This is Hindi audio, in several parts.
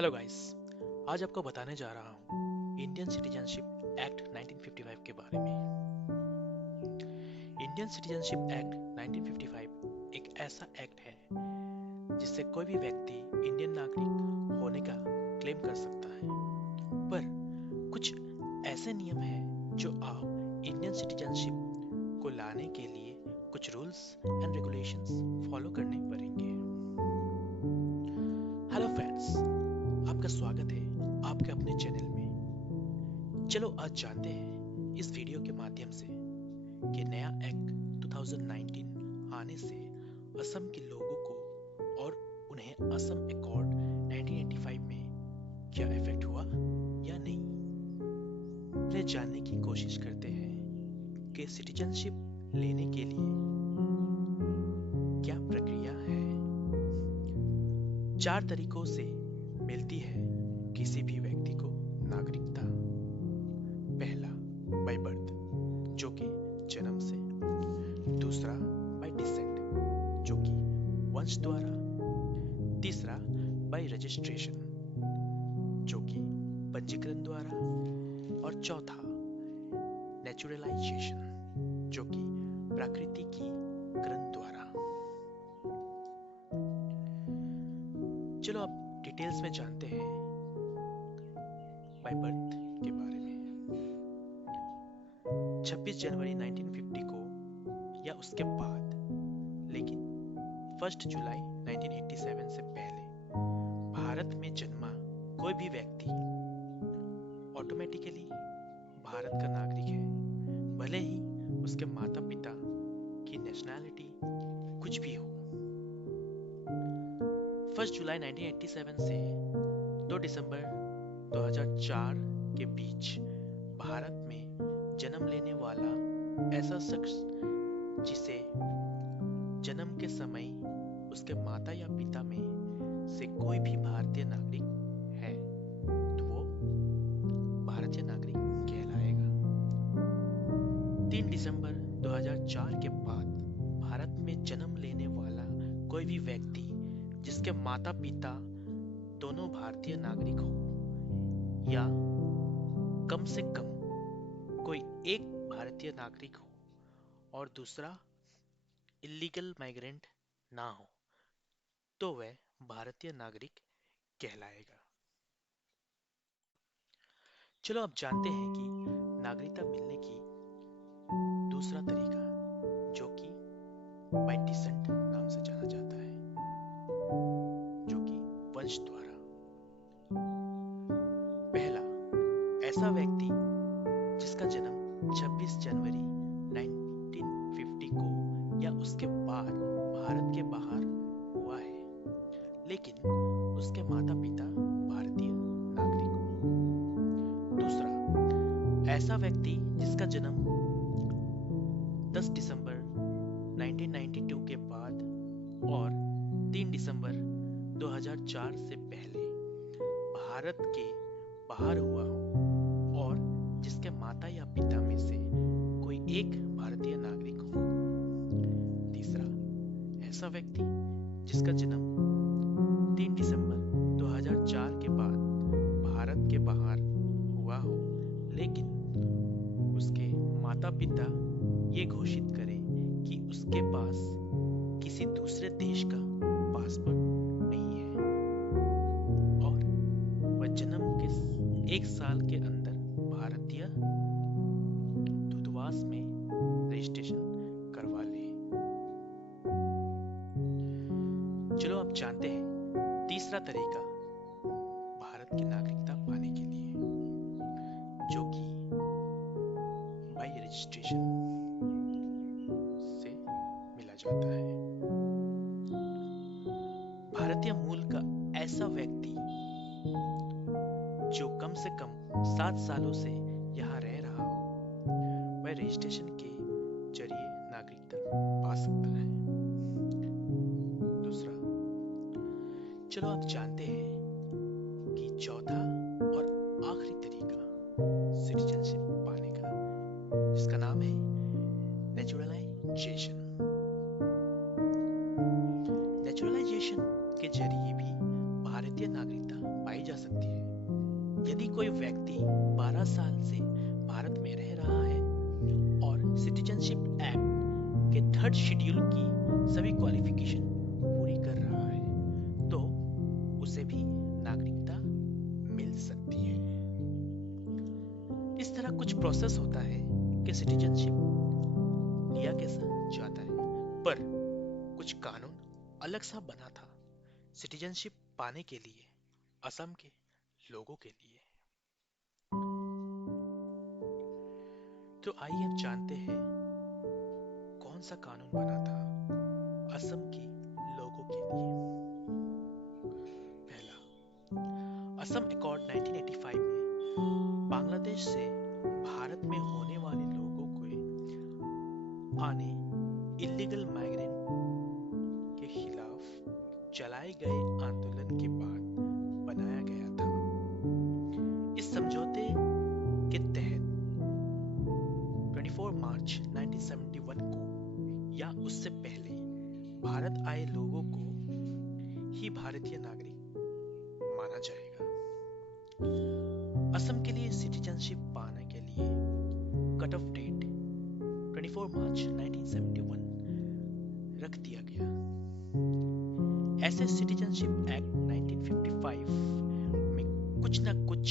Hello guys. आज आपको बताने जा रहा हूँ इंडियन सिटीजनशिप एक्ट 1955 के बारे में। इंडियन सिटीजनशिप एक्ट 1955 एक ऐसा एक्ट है जिससे कोई भी व्यक्ति इंडियन नागरिक होने का क्लेम कर सकता है। पर कुछ ऐसे नियम हैं जो आप इंडियन सिटीजनशिप को लाने के लिए कुछ रूल्स एंड रेगुलेशंस फॉलो करने पड़ेंगे। हेलो फ्रेंड्स, आपका स्वागत है आपके अपने चैनल में। चलो आज जानते हैं इस वीडियो के माध्यम से कि नया एक्ट 2019 आने से असम के लोगों को और उन्हें असम एकॉर्ड 1985 में क्या इफेक्ट हुआ या नहीं। इन्हें जानने की कोशिश करते हैं कि सिटीजनशिप लेने के लिए क्या प्रक्रिया है। 4 तरीकों से मिलती है किसी भी व्यक्ति को नागरिकता। पहला, बाय बर्थ जो कि जन्म से। दूसरा, बाय डिसेंट जो कि वंश द्वारा। तीसरा, बाय रजिस्ट्रेशन जो कि पंजीकरण द्वारा। और चौथा, नेचुरलाइजेशन जो कि प्राकृतिकीकरण द्वारा। चलो अब डिटेल्स में जानते हैं बाय बर्थ के बारे में। 26 जनवरी 1950 को या उसके बाद, लेकिन 1 जुलाई 1987 से पहले भारत में जन्मा कोई भी व्यक्ति ऑटोमेटिकली भारत का नागरिक है, भले ही उसके माता पिता की नेशनैलिटी कुछ भी हो। 1 जुलाई 1987 से 2 दिसंबर 2004 के बीच भारत में जन्म लेने वाला ऐसा शख्स जिसे जन्म के समय उसके माता या पिता में से कोई भी भारतीय नागरिक है तो वो भारतीय नागरिक कहलाएगा। 3 दिसंबर 2004 के बाद भारत में जन्म लेने वाला कोई भी व्यक्ति जिसके माता पिता दोनों भारतीय नागरिक हो या कम से कम कोई एक भारतीय नागरिक हो और दूसरा इलीगल माइग्रेंट ना हो, तो वह भारतीय नागरिक कहलाएगा। चलो अब जानते हैं कि नागरिकता मिलने की दूसरा तरीका जो कि बाय डिसेंट नाम से जाना जाता है, जो कि वंश द्वारा। पहला, ऐसा व्यक्ति जिसका जन्म 26 जनवरी 1950 को या उसके बाद भारत के बाहर हुआ है, लेकिन उसके माता पिता भारतीय नागरिक हो। दूसरा, ऐसा व्यक्ति जिसका जन्म 10 दिसंबर 1992 के बाद और 3 दिसंबर 2004 से पहले भारत के बाहर हुआ हो और जिसके माता या पिता में से कोई एक भारतीय नागरिक हो। तीसरा, ऐसा व्यक्ति जिसका जन्म 3 दिसंबर 2004 के बाद भारत के बाहर हुआ हो, लेकिन उसके माता पिता ये घोषित करें कि उसके पास किसी दूसरे देश का पासपोर्ट नहीं है और वह जन्म के 1 साल के अंदर भारतीय दूतावास में रजिस्ट्रेशन करवा ले। चलो अब जानते हैं तीसरा तरीका भारत की नागरिकता पाने के लिए, जो कि बाय रजिस्ट्रेशन से मिला जाता है। भारतीय मूल का ऐसा व्यक्ति जो कम से कम 7 सालों से यहाँ रह रहा हो, वह रजिस्ट्रेशन के जरिए नागरिकता पा सकता है। दूसरा, चलो आप जानते हैं कि चौथा और आखिरी तरीका सिटीजनशिप पाने का, जिसका नाम है नेचुरलाइजेशन। नेचुरलाइजेशन के जरिए भी भारतीय नागरिकता पाई जा सकती है। यदि कोई व्यक्ति 12 साल से भारत में रह रहा है और सिटीजनशिप एक्ट के थर्ड शेड्यूल की सभी क्वालिफिकेशन पूरी कर रहा है तो उसे भी नागरिकता मिल सकती है। इस तरह कुछ प्रोसेस होता है कि सिटीजनशिप लिया कैसा जाता है, पर कुछ कानून अलग सा बना था सिटीजनशिप पाने के लिए असम के लोगों के लिए। तो आइए अब जानते हैं कौन सा कानून बना था असम के लोगों के लिए। पहला, असम अकॉर्ड 1985 में बांग्लादेश से भारत में होने वाले लोगों को आने इलीगल माइग्रेंट के खिलाफ चलाए गए आंदोलन के बाद बनाया गया था। इस समझौते के तहत 24 मार्च 1971 को या उससे पहले भारत आए लोगों को ही भारतीय नागरिक माना जाएगा। असम के लिए सिटीजनशिप पाने के लिए कट ऑफ डेट 24 मार्च 1971 रख दिया गया। ऐसे सिटीजनशिप एक्ट 1955 में कुछ न कुछ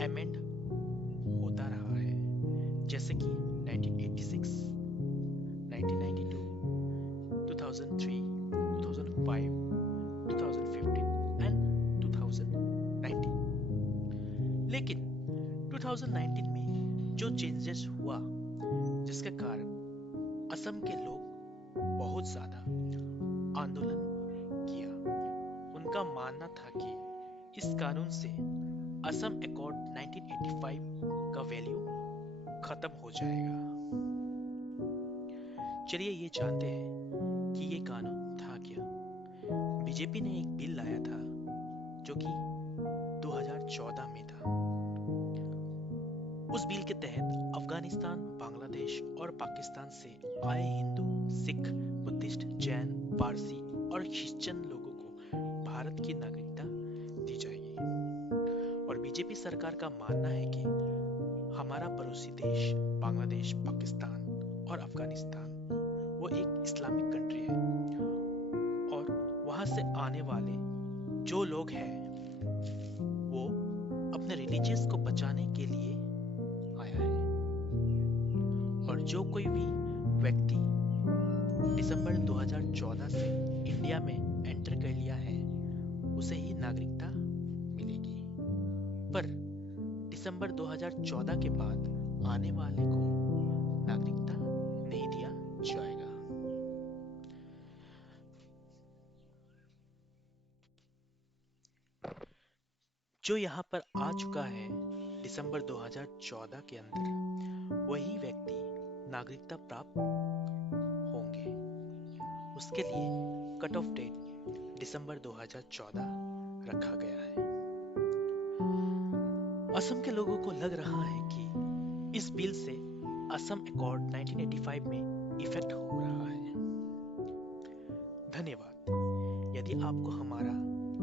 अमेंड होता रहा है, जैसे कि 1986, 1992, 2003, 2005, 2015 एंड 2019। लेकिन 2019 में जो चेंजेस हुआ जिसके कारण असम के लोग बहुत ज्यादा आंदोलन किया। उनका मानना था कि इस कानून से असम अकॉर्ड 1985 का वैल्यू खत्म हो जाएगा। चलिए ये जानते हैं कि ये कानून था क्या। बीजेपी ने एक बिल लाया था जो कि 2014 में था। उस बिल के तहत अफगानिस्तान, बांग्लादेश और पाकिस्तान से आए हिंदू, सिख, बुद्धिस्ट, जैन, पारसी और क्रिश्चियन लोगों को भारत की नागरिकता दी जाएगी। और बीजेपी सरकार का मानना है कि हमारा पड़ोसी देश बांग्लादेश, पाकिस्तान और अफगानिस्तान वो एक इस्लामिक कंट्री है और वहां से आने वाले जो लोग हैं वो अपने रिलीजियस को बचाने के लिए आया है। और जो कोई भी व्यक्ति दिसंबर 2014 से इंडिया में एंटर कर लिया है उसे ही नागरिकता मिलेगी, पर दिसंबर 2014 के बाद आने वाले को नागरिकता नहीं दिया जाएगा। जो यहाँ पर आ चुका है दिसंबर 2014 के अंदर, वही व्यक्ति नागरिकता प्राप्त होंगे। उसके लिए कट ऑफ डेट दिसंबर 2014 रखा गया है। असम के लोगों को लग रहा है कि इस बिल से असम अकॉर्ड 1985 में इफेक्ट हो रहा है। धन्यवाद। यदि आपको हमारा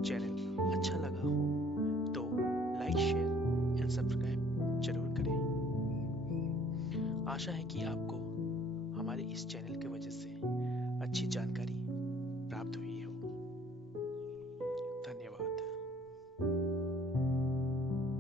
चैनल अच्छा लगा हो तो लाइक, शेयर एंड सब्सक्राइब जरूर करें। आशा है कि आपको हमारे इस चैनल के